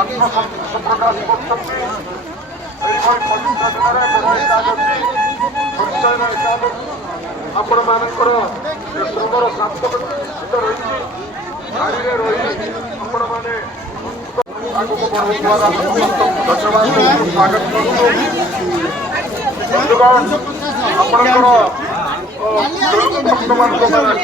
आत्मसंतोष प्रकाश करते पवित्र दिनों आपण मानकर श्रमर शांत रही गाड़ी रही आपण मैंने आगे बढ़ुवा धन्यवाद स्वागत बंधुगण आपणकर भक्त मान स्वागत।